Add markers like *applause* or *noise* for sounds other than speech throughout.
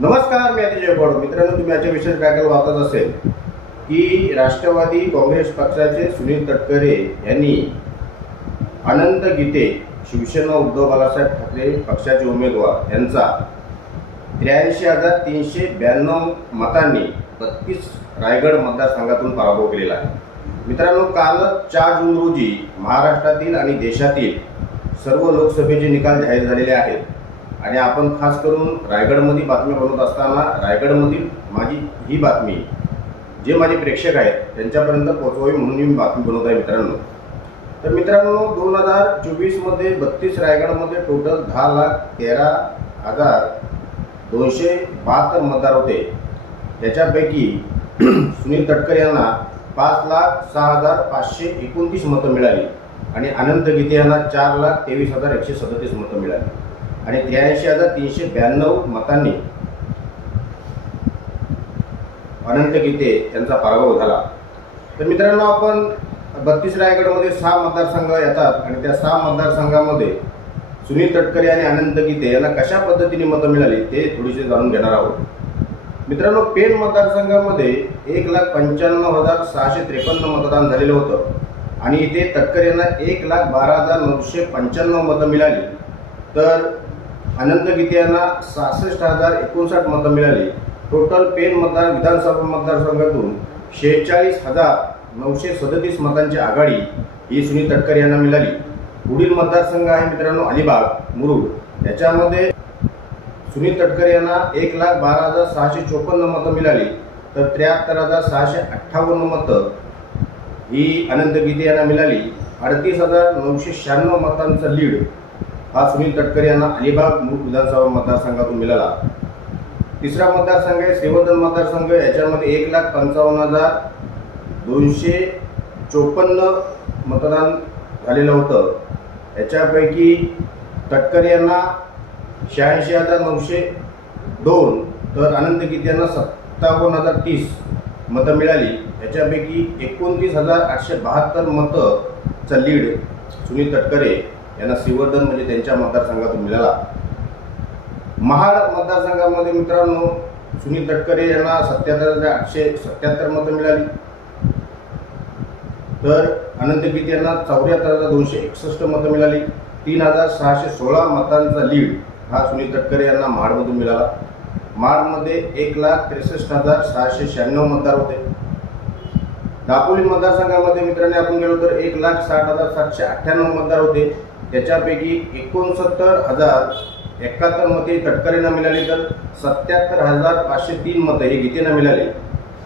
नमस्कार मी अतिजय गौड. मित्रांनो तुम्ही याच्या विशेष काय वाचत असेल की राष्ट्रवादी काँग्रेस पक्षाचे सुनील तटकरे यांनी अनंत गीते शिवसेना उद्धव बाळासाहेब ठाकरे पक्षाचे उमेदवार यांचा त्र्याऐंशी हजार तीनशे ब्याण्णव मतांनी बत्तीस रायगड मतदारसंघातून पराभव केलेला आहे. मित्रांनो काल चार जून रोजी महाराष्ट्रातील आणि देशातील सर्व लोकसभेचे निकाल जाहीर झालेले आहेत. आणि आपण खास करून रायगडमध्ये बातम्या बनवत असताना रायगडमधील माझी ही बातमी जे माझे प्रेक्षक आहेत त्यांच्यापर्यंत पोहोचवावी म्हणून मी बातमी बनवत आहे मित्रांनो. तर मित्रांनो दोन हजार चोवीसमध्ये बत्तीस रायगडमध्ये टोटल दहा लाख तेरा हजार दोनशे बहात्तर मतदार होते. त्याच्यापैकी *clears throat* सुनील तटकर यांना पाच लाख सहा हजार पाचशे एकोणतीस मतं मिळाली आणि अनंत गीते यांना चार लाख तेवीस हजार एकशे सदतीस मतं मिळाली. आणि त्र्याऐंशी हजार तीनशे ब्याण्णव मतांनी अनंत गीते यांचा पराभव झाला. तर मित्रांनो आपण बत्तीस रायगडमध्ये सहा मतदारसंघ येतात आणि त्या सहा मतदारसंघामध्ये सुनील तटकरे आणि अनंत गीते यांना कशा पद्धतीने मतं मिळाली ते थोडीशी जाणून घेणार आहोत. मित्रांनो पेण मतदारसंघामध्ये एक लाख पंच्याण्णव हजार सहाशे त्रेपन्न मतदान झालेलं होतं आणि इथे तटकरे यांना एक लाख बारा हजार नऊशे पंच्याण्णव मतं मिळाली. तर अनंत गीते यांना सहासष्ट हजार एकोणसाठ मतं मिळाली. टोटल पेन मतदार विधानसभा मतदारसंघातून शेहेचाळीस हजार नऊशे सदतीस मतांची आघाडी ही सुनील तटकर यांना मिळाली. पुढील मतदारसंघ आहे मित्रांनो अलिबाग मुरुड. याच्यामध्ये सुनील तटकर यांना एक लाख बारा हजार सहाशे चोपन्न मतं मिळाली. तर त्र्याहत्तर हजार सहाशे अठ्ठावन्न मतं ही अनंत गीते यांना मिळाली. अडतीस हजार नऊशे शहाण्णव मतांचा लीड. हा सुनील तटकरे यांना अलिबाग मुरुड विधानसभा मतदारसंघातून मिळाला. तिसरा मतदारसंघ आहे श्रीवर्धन मतदारसंघ. याच्यामध्ये एक लाख पंचावन्न हजार दोनशे चोपन्न मतदान झालेलं होतं. याच्यापैकी तटकरे यांना शहाऐंशी हजार नऊशे दोन तर आनंद गीत यांना सत्तावन्न हजार तीस मतं मिळाली. याच्यापैकी एकोणतीस हजार आठशे बहात्तर मतंचा लीड सुनील तटकरे यांना श्रीवर्धन म्हणजे त्यांच्या मतदारसंघातून मिळाला. महाड मतदारसंघामध्ये मित्रांनो सुनील तटकरे यांना सत्याहत्तर हजार आठशे सत्याहत्तर मतं मिळाली. तर अनंत गीत यांना चौऱ्याहत्तर हजार दोनशे एकसष्ट मतं मिळाली. तीन हजार सहाशे सोळा मतांचा लीड हा सुनील तटकरे यांना महाडमधून मिळाला. महाडमध्ये एक लाख त्रेसष्ट हजार सहाशे शहाण्णव मतदार होते. दापोली मतदारसंघामध्ये मित्रांनी आपण गेलो तर एक लाख साठ हजार सातशे अठ्ठ्याण्णव मतदार होते. त्याच्यापैकी एकोणसत्तर हजार एकाहत्तर मते तटकरेंना मिळाली तर सत्याहत्तर हजार पाचशे तीन मतं हे गीतेना मिळाले.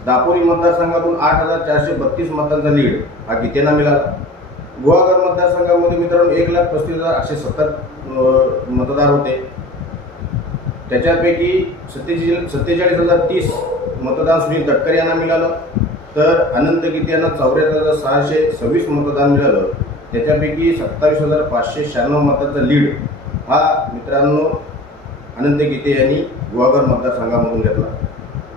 दापोली मतदारसंघातून आठ हजार चारशे बत्तीस मतांचा लीड हा गीतेना मिळाला. गुहागर मतदारसंघामध्ये मित्रांनो एक लाख पस्तीस हजार आठशे सत्तर मतदार होते. त्याच्यापैकी सत्तेचाळीस सत्तेचाळीस हजार तीस मतदान सुनील तटकरे यांना मिळालं. तर अनंत गीते यांना चौऱ्याहत्तर हजार सहाशे सव्वीस मतदान मिळालं. त्याच्यापैकी सत्तावीस हजार पाचशे शहाण्णव मताचा लीड हा मित्रांनो अनंत गीते यांनी गुहागर मतदारसंघामधून घेतला.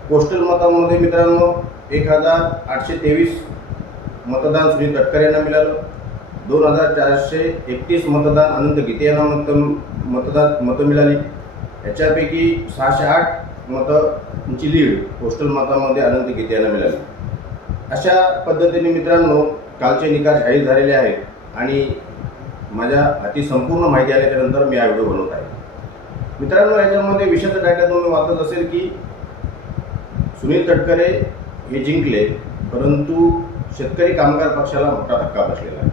पोस्टल मतामध्ये मित्रांनो एक हजार आठशे तेवीस मतदान श्री तटकर यांना मिळालं. दोन हजार चारशे एकतीस मतदान अनंत गीते यांना मत मतदान मतं मिळाली. याच्यापैकी सहाशे आठ मतांची लीड पोस्टल मतामध्ये अनंत गीते यांना मिळाली. अशा पद्धतीने मित्रांनो कालचे निकाल जाहीर झालेले आहेत आणि माझ्या अति संपूर्ण माहिती आल्याच्यानंतर मी हा व्हिडिओ बनवत आहे. मित्रांनो याच्यामध्ये विषयाचं टायटल तुम्ही वाचत असेल की सुनील तटकरे हे जिंकले परंतु शेतकरी कामगार पक्षाला मोठा धक्का बसलेला आहे.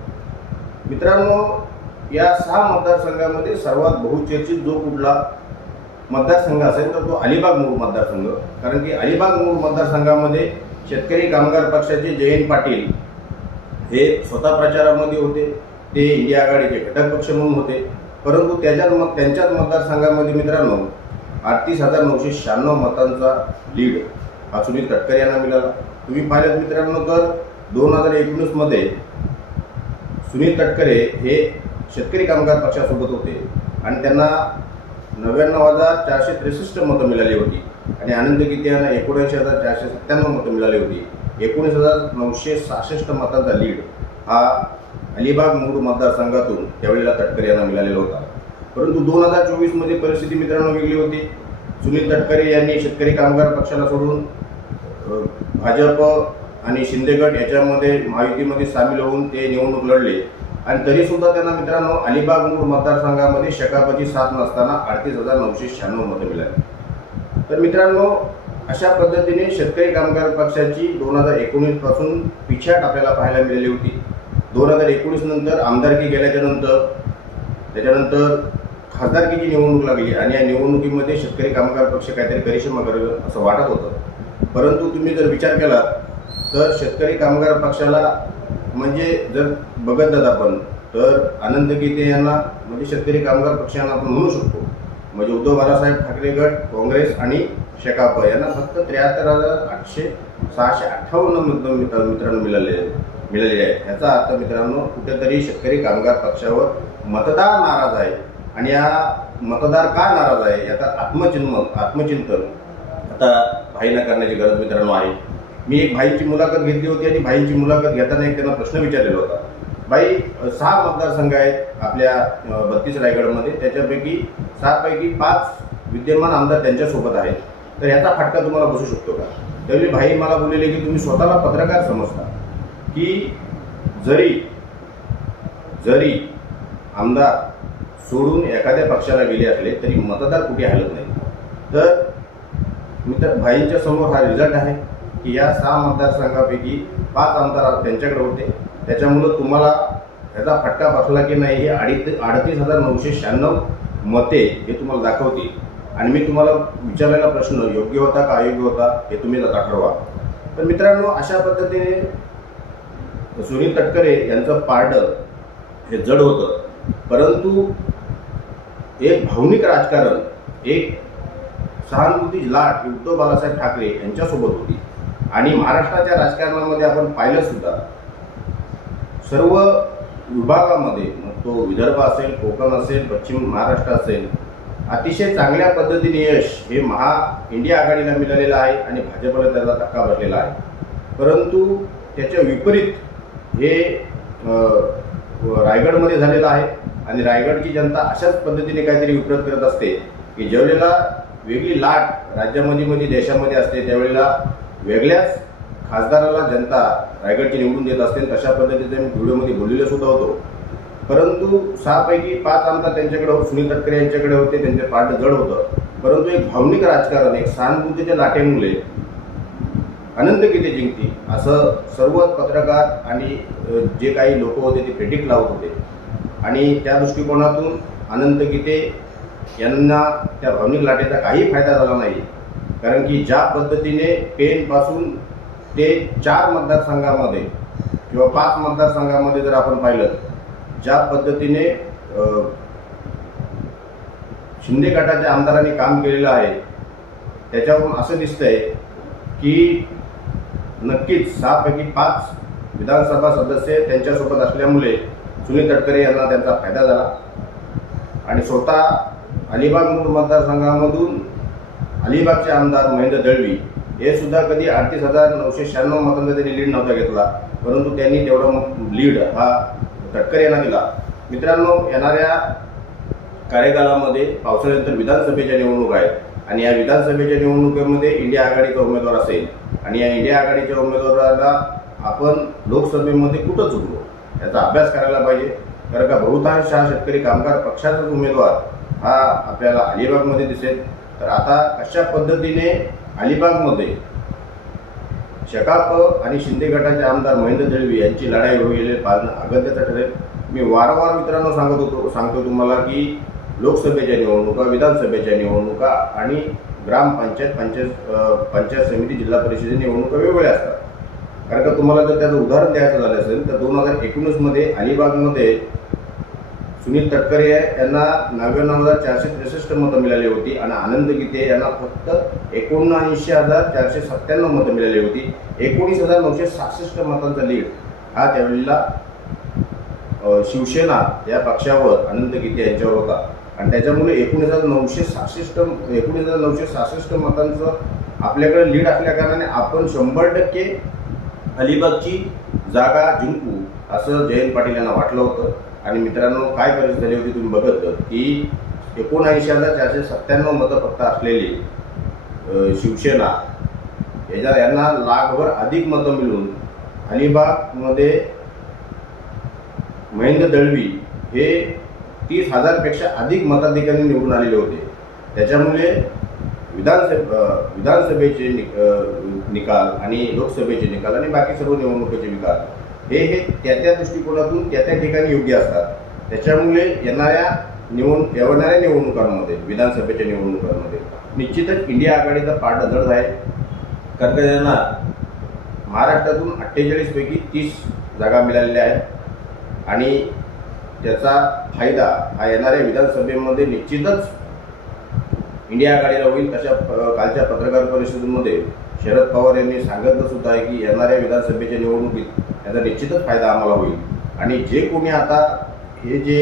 मित्रांनो या सहा मतदारसंघामध्ये सर्वात बहुचर्चित जो कुठला मतदारसंघ असेल तर तो अलिबाग मूळ मतदारसंघ. कारण की अलिबाग मूळ मतदारसंघामध्ये शेतकरी कामगार पक्षाचे जयंत पाटील हे स्वतः प्रचारामध्ये होते. ते इंडिया आघाडीचे घटक पक्ष म्हणून होते. परंतु त्याच्यात मग त्यांच्याच मतदारसंघामध्ये मित्रांनो अडतीस हजार नऊशे शहाण्णव मतांचा लीड हा सुनील तटकरे यांना मिळाला. तुम्ही पाहिलं मित्रांनो तर दोन हजार एकोणीसमध्ये सुनील तटकरे हे शेतकरी कामगार पक्षासोबत होते. आणि त्यांना नव्याण्णव हजार चारशे त्रेसष्ट मतं मिळाली होती. आणि आनंद गीते यांना एकोणऐंशी हजार चारशे सत्त्याण्णव मतं मिळाली होती. एकोणीस हजार नऊशे सहासष्ट मतांचा लीड हा अलिबाग मूळ मतदारसंघातून त्यावेळेला तटकरे यांना मिळालेला होता. परंतु दोन हजार चोवीसमध्ये परिस्थिती मित्रांनो वेगळी होती. सुनील तटकरे यांनी शेतकरी कामगार पक्षाला सोडून भाजप आणि शिंदे गट याच्यामध्ये महायुतीमध्ये सामील होऊन ते निवडणूक लढले. आणि तरीसुद्धा त्यांना मित्रांनो अलिबाग मूळ मतदारसंघामध्ये शकापची साथ नसताना अडतीस हजार नऊशे शहाण्णव मतं मिळाली. तर मित्रांनो अशा पद्धतीने शेतकरी कामगार पक्षाची दोन हजार एकोणीसपासून पिछाट आपल्याला पाहायला मिळाली होती. दोन हजार एकोणीस नंतर आमदारकी गेल्याच्यानंतर त्याच्यानंतर खासदारकीची निवडणूक लागली आणि या निवडणुकीमध्ये शेतकरी कामगार पक्ष काहीतरी करिश्मा करेल असं वाटत होतं. परंतु तुम्ही जर विचार केला तर शेतकरी कामगार पक्षाला म्हणजे जर बघत जात आपण तर आनंद गीते यांना म्हणजे शेतकरी कामगार पक्षांना आपण म्हणू शकतो. म्हणजे उद्धव बाळासाहेब ठाकरे गट काँग्रेस आणि शेकाप यांना फक्त त्र्याहत्तर हजार आठशे सहाशे अठ्ठावन्न मत मित्र मित्रांनो मिळाले मिळालेले आहेत. ह्याचा अर्थ मित्रांनो कुठेतरी शेतकरी कामगार पक्षावर मतदार नाराज आहे. आणि या मतदार का नाराज आहे? याचा आत्मचिन्म आत्मचिंतन आता भाईना करण्याची गरज मित्रांनो आहे. मी एक भाईंची मुलाखत घेतली होती आणि भाईंची मुलाखत घेताना एक त्यांना प्रश्न विचारलेला होता. बाई सहा मतदारसंघ आहेत आपल्या बत्तीस रायगडमध्ये. त्याच्यापैकी सातपैकी पाच विद्यमान आमदार त्यांच्यासोबत आहेत. तर याचा फटका तुम्हाला बसू शकतो का? त्यावेळी भाई मला बोललेले की तुम्ही स्वतःला पत्रकार समजता की जरी जरी आमदार सोडून एखाद्या पक्षाला गेले असले तरी मतदार कुठे हलत नाही. तर मित्र भाईंच्या समोर हा रिझल्ट आहे की या सहा मतदारसंघापैकी पाच आमदार त्यांच्याकडे होते. त्याच्यामुळं तुम्हाला त्याचा फटका बसला की नाही हे अडीत अडतीस हजार नऊशे शहाण्णव मते हे तुम्हाला दाखवतील. आणि मी तुम्हाला विचारलेला प्रश्न योग्य होता का अयोग्य होता हे तुम्ही आता ठरवा. तर मित्रांनो अशा पद्धतीने सुनील तटकरे यांचं पारडं हे जड होतं. परंतु एक भावनिक राजकारण एक सहानुभूती लाट ही उद्धव बाळासाहेब ठाकरे यांच्यासोबत होती. आणि महाराष्ट्राच्या राजकारणामध्ये आपण पाहिलं सुद्धा सर्व विभागामध्ये मग तो विदर्भ असेल कोकण असेल पश्चिम महाराष्ट्र असेल अतिशय चांगल्या पद्धतीने यश हे महा इंडिया आघाडीला मिळालेलं आहे आणि भाजपला त्याचा धक्का भरलेला आहे. परंतु त्याच्या विपरीत हे रायगडमध्ये झालेलं आहे आणि रायगडची जनता अशाच पद्धतीने काहीतरी विपरीत करत असते की ज्यावेळेला वेगळी लाट राज्यामध्ये मध्ये देशामध्ये असते त्यावेळेला वेगळ्याच खासदाराला जनता रायगडची निवडून देत असते तशा पद्धतीचे मी व्हिडिओमध्ये बोललेलो सुद्धा होतो. परंतु सहापैकी पाच आमदार त्यांच्याकडे होते सुनील तटकरे यांच्याकडे होते त्यांचे पाठ जड होतं. परंतु एक भावनिक राजकारण एक सहानुभूतीच्या लाटेमुळे अनंत किती जिंकते असं सर्व पत्रकार आणि जे काही लोक होते ते प्रेडिक्ट लावत होते. आणि त्या दृष्टिकोनातून अनंत गीते यांना त्या भावनिक लाटेचा काही फायदा झाला नाही. कारण की ज्या पद्धतीने पेनपासून ते चार मतदारसंघामध्ये किंवा पाच मतदारसंघामध्ये जर आपण पाहिलं ज्या पद्धतीने शिंदे गटाच्या आमदारांनी काम केलेलं आहे त्याच्यावरून असं दिसतंय की नक्कीच सहापैकी पाच विधानसभा सदस्य त्यांच्यासोबत असल्यामुळे सुनील तटकरे यांना त्यांचा फायदा झाला. आणि स्वतः अलिबाग मूळ मतदारसंघामधून अलिबागचे आमदार महेंद्र दळवी हे सुद्धा कधी अडतीस हजार नऊशे शहाण्णव मतांचा त्यांनी लीड नव्हता घेतला परंतु त्यांनी तेवढा लीड हा तटकर यांना दिला. मित्रांनो येणाऱ्या कार्यकालामध्ये पावसाळ्यानंतर विधानसभेच्या निवडणूक आहेत आणि या विधानसभेच्या निवडणुकीमध्ये इंडिया आघाडीचा उमेदवार असेल आणि या इंडिया आघाडीच्या उमेदवाराला आपण लोकसभेमध्ये कुठं चुकलो याचा अभ्यास करायला पाहिजे. कारण का बहुतांश हा शेतकरी कामगार पक्षाचाच उमेदवार हा आपल्याला अलिबागमध्ये दिसेल. तर आता अशा पद्धतीने अलिबागमध्ये शकाप आणि शिंदे गटाचे आमदार महेंद्र दळवी यांची लढाई होईल पाहणं अगत्यचं ठरेल. मी वारंवार मित्रांनो सांगत होतो सांगतो तुम्हाला की लोकसभेच्या निवडणुका विधानसभेच्या निवडणुका आणि ग्रामपंचायत पंचायत पंचायत समिती जिल्हा परिषदेच्या निवडणुका वेगवेगळ्या असतात. कारण का तुम्हाला जर त्याचं उदाहरण द्यायचं झालं असेल तर दोन हजार एकोणीसमध्ये अलिबागमध्ये सुनील तटकरे यांना नव्याण्णव हजार चारशे त्रेसष्ट मतं मिळाली होती आणि आनंद गीते यांना फक्त एकोणऐंशी हजार चारशे सत्त्याण्णव मतं मिळाली होती. एकोणीस हजार नऊशे सहासष्ट मतांचा लीड हा त्यावेळेला शिवसेना या पक्षावर आनंद गीते यांच्यावर होता. आणि त्याच्यामुळे एकोणीस हजार नऊशे सहासष्ट एकोणीस हजार नऊशे सहासष्ट मतांचं आपल्याकडे लीड असल्या कारणाने आपण शंभर टक्के अलिबागची जागा जिंकू असं जयंत पाटील यांना वाटलं होतं. आणि मित्रांनो काय परिस्थिती झाली होती तुम्ही बघत की एकोणऐंशी हजार चारशे सत्त्याण्णव मतपत्ता असलेली शिवसेना याच्या यांना लाखभर अधिक मतं मिळून अलिबागमध्ये महेंद्र दळवी हे तीस हजारपेक्षा अधिक मताधिकारी निवडून आलेले होते. त्याच्यामुळे विधानसभा विधानसभेचे निक निकाल आणि लोकसभेचे निकाल आणि बाकी सर्व निवडणुकीचे निकाल हे हे त्या त्या दृष्टिकोनातून त्या त्या ठिकाणी योग्य असतात. त्याच्यामुळे येणाऱ्या निवड येणाऱ्या निवडणुकांमध्ये विधानसभेच्या निवडणुकांमध्ये निश्चितच इंडिया आघाडीचा पाठ जड आहे. कारण का त्यांना महाराष्ट्रातून अठ्ठेचाळीसपैकी तीस जागा मिळालेल्या आहेत. आणि त्याचा फायदा हा येणाऱ्या विधानसभेमध्ये निश्चितच इंडिया आघाडीला होईल तशा प- कालच्या पत्रकार परिषदेमध्ये शरद पवार यांनी सांगितलं सुद्धा आहे की येणाऱ्या विधानसभेच्या निवडणुकीत याचा निश्चितच फायदा आम्हाला होईल. आणि जे कोणी आता हे जे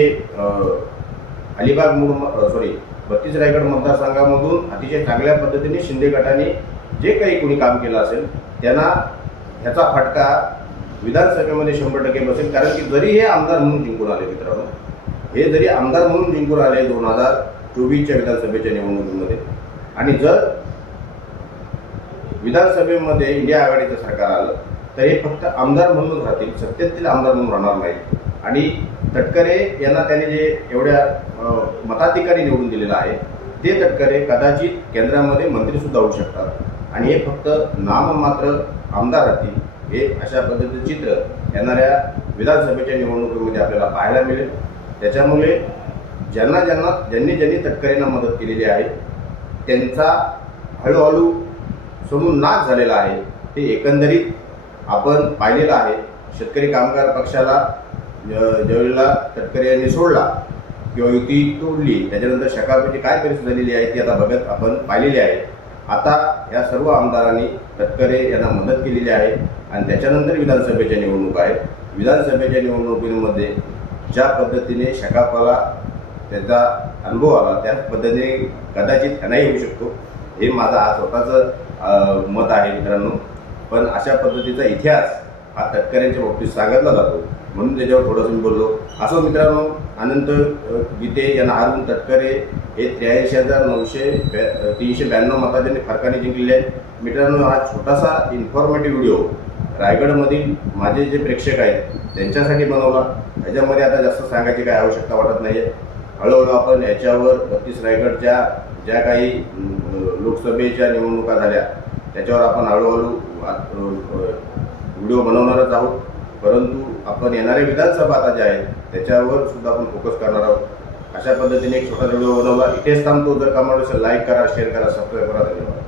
अलिबाग मूळ सॉरी बत्तीस रायगड मतदारसंघामधून अतिशय चांगल्या पद्धतीने शिंदे गटाने जे काही कोणी काम केलं असेल त्यांना ह्याचा फटका विधानसभेमध्ये शंभर टक्के बसेल. कारण की जरी हे आमदार म्हणून जिंकून आले मित्रांनो हे जरी आमदार म्हणून जिंकून आले दोन हजार चोवीसच्या विधानसभेच्या निवडणुकीमध्ये आणि जर विधानसभेमध्ये इंडिया आघाडीचं सरकार आलं तर हे फक्त आमदार म्हणूनच राहतील सत्तेतील आमदार म्हणून राहणार नाही. आणि तटकरे यांना त्याने जे एवढ्या मताधिकारी निवडून दिलेलं आहे ते तटकरे कदाचित केंद्रामध्ये मंत्रीसुद्धा होऊ शकतात. आणि हे फक्त नाममात्र आमदार राहतील हे अशा पद्धतीचं चित्र येणाऱ्या विधानसभेच्या निवडणुकीमध्ये आपल्याला पाहायला मिळेल. त्याच्यामुळे ज्यांना ज्यांना ज्यांनी ज्यांनी तटकरेंना मदत केलेली आहे त्यांचा हळूहळू सोडून नाश झालेला आहे ते एकंदरीत आपण पाहिलेलं आहे. शेतकरी कामगार पक्षाला ज्यावेळेला तटकरे यांनी सोडला किंवा युती तोडली त्याच्यानंतर शकापची काय परिस्थिती झालेली आहे ती आता बघत आपण पाहिलेली आहे. आता या सर्व आमदारांनी तटकरे यांना मदत केलेली आहे आणि त्याच्यानंतर विधानसभेच्या निवडणूक आहेत. विधानसभेच्या निवडणुकीमध्ये ज्या पद्धतीने शकापाला त्याचा अनुभव आला त्याच पद्धतीने कदाचित त्यांनाही येऊ शकतो. हे माझा आज स्वतःचं मत आहे मित्रांनो. पण अशा पद्धतीचा इतिहास हा तटकऱ्यांच्या बाबतीत सांगितला जातो. म्हणून त्याच्यावर थोडंसं मी बोललो. असं मित्रांनो अनंत गीते यांना अरुण तटकरे हे त्र्याऐंशी हजार नऊशे ब्या- तीनशे ब्याण्णव मतांनी फरकाने जिंकलेले आहेत. मित्रांनो हा छोटासा इन्फॉर्मेटिव्ह व्हिडिओ रायगडमधील माझे जे प्रेक्षक आहेत त्यांच्यासाठी बनवला. याच्यामध्ये आता जास्त सांगायची काही आवश्यकता वाटत नाही आहे हळूहळू आपण याच्यावर बत्तीस रायगडच्या ज्या काही लोकसभेच्या निवडणुका झाल्या त्याच्यावर आपण हळूहळू व्हिडिओ बनवणारच आहोत. परंतु आपण येणाऱ्या विधानसभा आता ज्या आहेत त्याच्यावर सुद्धा आपण फोकस करणार आहोत. अशा पद्धतीने एक छोटा व्हिडिओ बनवला. इथेच थांबतो. जर कमाल असेल लाईक करा शेअर करा सबस्क्राईब करा. धन्यवाद.